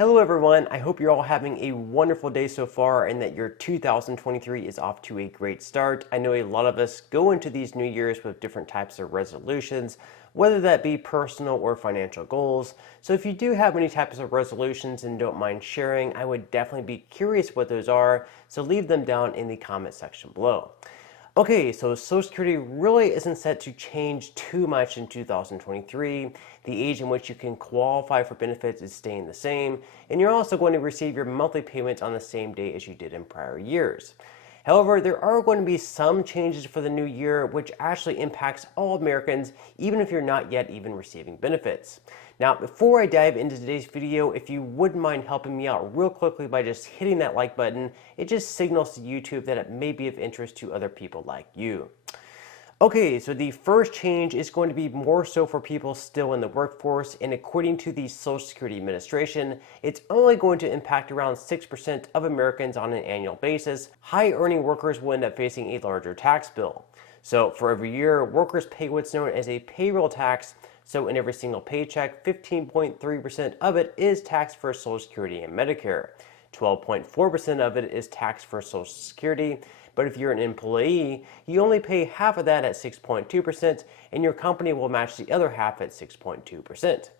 Hello everyone, I hope you're all having a wonderful day so far and that your 2023 is off to a great start. I know a lot of us go into these new years with different types of resolutions, whether that be personal or financial goals. So if you do have any types of resolutions and don't mind sharing, I would definitely be curious what those are, so leave them down in the comment section below. Okay, so Social Security really isn't set to change too much in 2023. The age in which you can qualify for benefits is staying the same, and you're also going to receive your monthly payment on the same day as you did in prior years. However, there are going to be some changes for the new year, which actually impacts all Americans, even if you're not yet even receiving benefits. Now, before I dive into today's video, if you wouldn't mind helping me out real quickly by just hitting that like button, it just signals to YouTube that it may be of interest to other people like you. Okay, so the first change is going to be more so for people still in the workforce, and according to the Social Security Administration, it's only going to impact around 6% of Americans on an annual basis. High-earning workers will end up facing a larger tax bill. So for every year, workers pay what's known as a payroll tax. So in every single paycheck, 15.3% of it is taxed for Social Security and Medicare. 12.4% of it is taxed for Social Security. But if you're an employee, you only pay half of that at 6.2%, and your company will match the other half at 6.2%.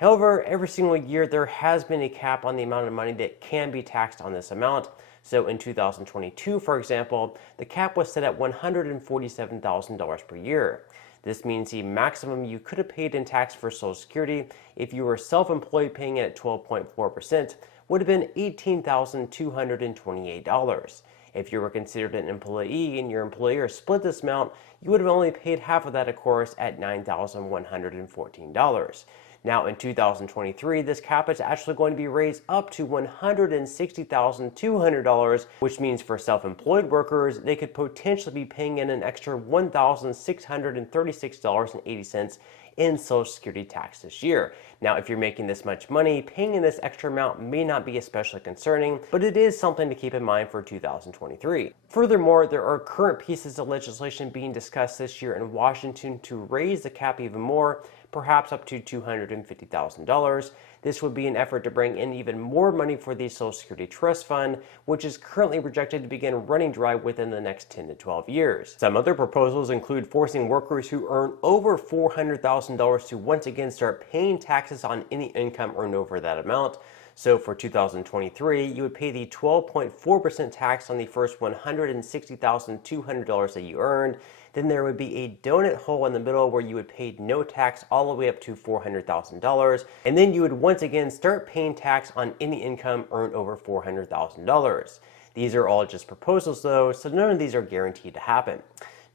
However, every single year there has been a cap on the amount of money that can be taxed on this amount. So in 2022, for example, the cap was set at $147,000 per year. This means the maximum you could have paid in tax for Social Security if you were self-employed paying it at 12.4% would have been $18,228. If you were considered an employee and your employer split this amount, you would have only paid half of that, of course, at $9,114. Now in 2023, this cap is actually going to be raised up to $160,200, which means for self-employed workers, they could potentially be paying in an extra $1,636.80 in Social Security tax this year. Now, if you're making this much money, paying in this extra amount may not be especially concerning, but it is something to keep in mind for 2023. Furthermore, there are current pieces of legislation being discussed this year in Washington to raise the cap even more, perhaps up to $250,000. This would be an effort to bring in even more money for the Social Security Trust Fund, which is currently projected to begin running dry within the next 10 to 12 years. Some other proposals include forcing workers who earn over $400,000 to once again start paying taxes on any income earned over that amount. So for 2023, you would pay the 12.4% tax on the first $160,200 that you earned. Then there would be a donut hole in the middle where you would pay no tax all the way up to $400,000. And then you would once again start paying tax on any income earned over $400,000. These are all just proposals though, so none of these are guaranteed to happen.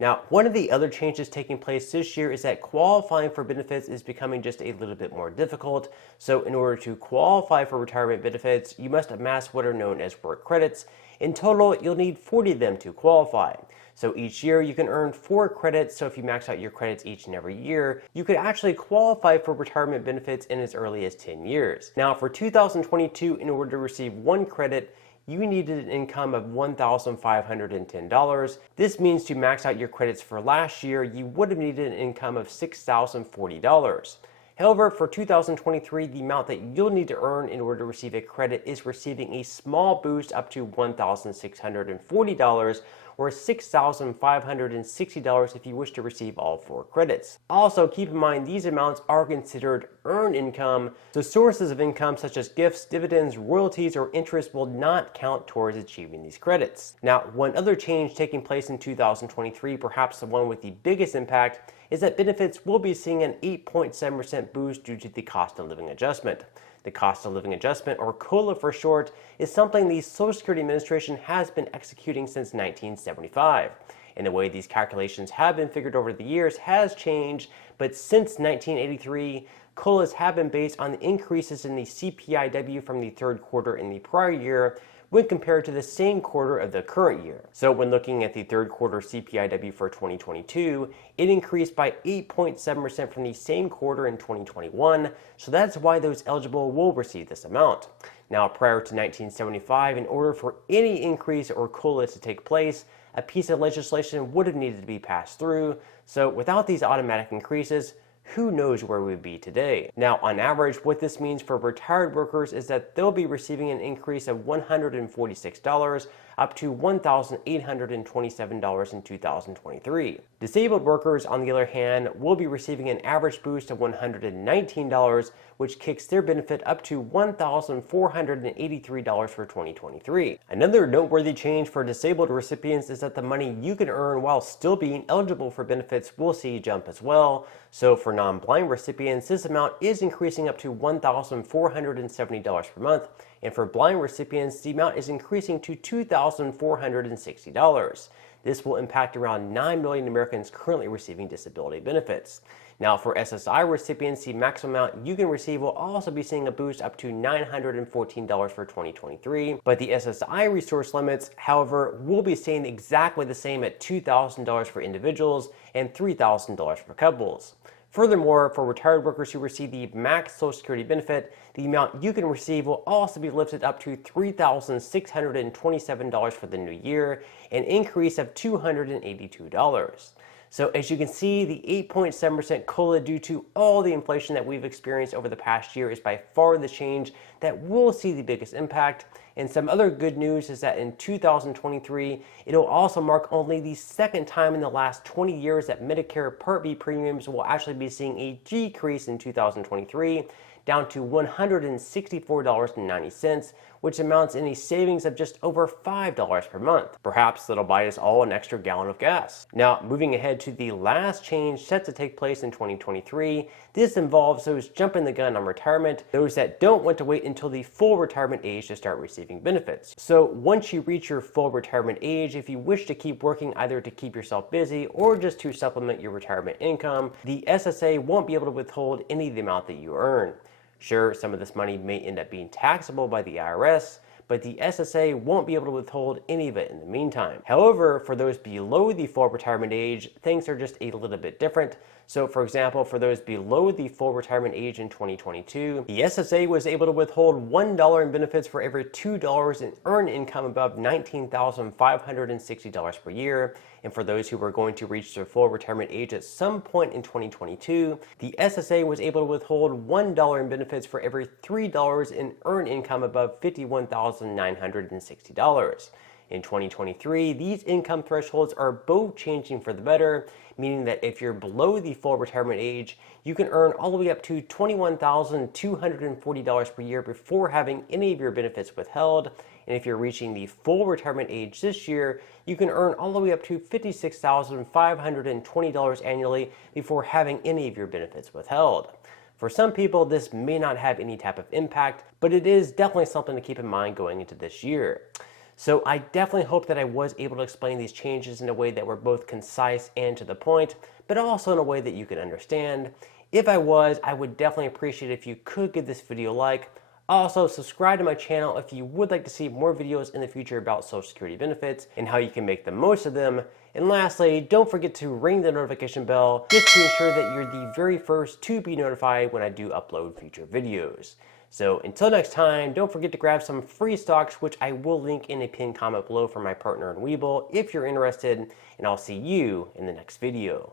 Now, one of the other changes taking place this year is that qualifying for benefits is becoming just a little bit more difficult. So in order to qualify for retirement benefits, you must amass what are known as work credits. In total, you'll need 40 of them to qualify. So each year you can earn 4 credits, so if you max out your credits each and every year, you could actually qualify for retirement benefits in as early as 10 years. Now for 2022, in order to receive 1 credit, you needed an income of $1,510. This means to max out your credits for last year, you would have needed an income of $6,040. However, for 2023, the amount that you'll need to earn in order to receive a credit is receiving a small boost up to $1,640, or $6,560 if you wish to receive all 4 credits. Also, keep in mind these amounts are considered earned income, so sources of income such as gifts, dividends, royalties, or interest will not count towards achieving these credits. Now, one other change taking place in 2023, perhaps the one with the biggest impact, is that benefits will be seeing an 8.7% boost due to the cost of living adjustment. The cost of living adjustment, or COLA for short, is something the Social Security Administration has been executing since 1975. And the way these calculations have been figured over the years has changed, but since 1983, COLAs have been based on the increases in the CPIW from the third quarter in the prior year when compared to the same quarter of the current year. So when looking at the third quarter CPIW for 2022, it increased by 8.7% from the same quarter in 2021, so that's why those eligible will receive this amount. Now, prior to 1975, in order for any increase or COLA to take place, a piece of legislation would have needed to be passed through. So without these automatic increases, who knows where we'd be today. Now, on average, what this means for retired workers is that they'll be receiving an increase of $146 up to $1,827 in 2023. Disabled workers, on the other hand, will be receiving an average boost of $119, which kicks their benefit up to $1,483 for 2023. Another noteworthy change for disabled recipients is that the money you can earn while still being eligible for benefits will see a jump as well. So for non-blind recipients, this amount is increasing up to $1,470 per month, and for blind recipients, the amount is increasing to $2,460. This will impact around 9 million Americans currently receiving disability benefits. Now, for SSI recipients, the maximum amount you can receive will also be seeing a boost up to $914 for 2023. But the SSI resource limits, however, will be staying exactly the same at $2,000 for individuals and $3,000 for couples. Furthermore, for retired workers who receive the max Social Security benefit, the amount you can receive will also be lifted up to $3,627 for the new year, an increase of $282. So as you can see, the 8.7% COLA due to all the inflation that we've experienced over the past year is by far the change that will see the biggest impact. And some other good news is that in 2023, it'll also mark only the second time in the last 20 years that Medicare Part B premiums will actually be seeing a decrease in 2023, down to $164.90, which amounts in a savings of just over $5 per month. Perhaps that'll buy us all an extra gallon of gas. Now, moving ahead to the last change set to take place in 2023, this involves those jumping the gun on retirement, those that don't want to wait until the full retirement age to start receiving benefits. So once you reach your full retirement age, if you wish to keep working either to keep yourself busy or just to supplement your retirement income, the SSA won't be able to withhold any of the amount that you earn. Sure, some of this money may end up being taxable by the IRS, but the SSA won't be able to withhold any of it in the meantime. However, for those below the full retirement age, things are just a little bit different. So for example, for those below the full retirement age in 2022, the SSA was able to withhold $1 in benefits for every $2 in earned income above $19,560 per year. And for those who were going to reach their full retirement age at some point in 2022, the SSA was able to withhold $1 in benefits for every $3 in earned income above $51,960. In 2023, these income thresholds are both changing for the better, meaning that if you're below the full retirement age, you can earn all the way up to $21,240 per year before having any of your benefits withheld. And if you're reaching the full retirement age this year, you can earn all the way up to $56,520 annually before having any of your benefits withheld. For some people, this may not have any type of impact, but it is definitely something to keep in mind going into this year. So I definitely hope that I was able to explain these changes in a way that were both concise and to the point, but also in a way that you can understand. If I was, I would definitely appreciate it if you could give this video a like. Also, subscribe to my channel if you would like to see more videos in the future about Social Security benefits and how you can make the most of them. And lastly, don't forget to ring the notification bell just to ensure that you're the very first to be notified when I do upload future videos. So until next time, don't forget to grab some free stocks, which I will link in a pinned comment below for my partner in Webull if you're interested, and I'll see you in the next video.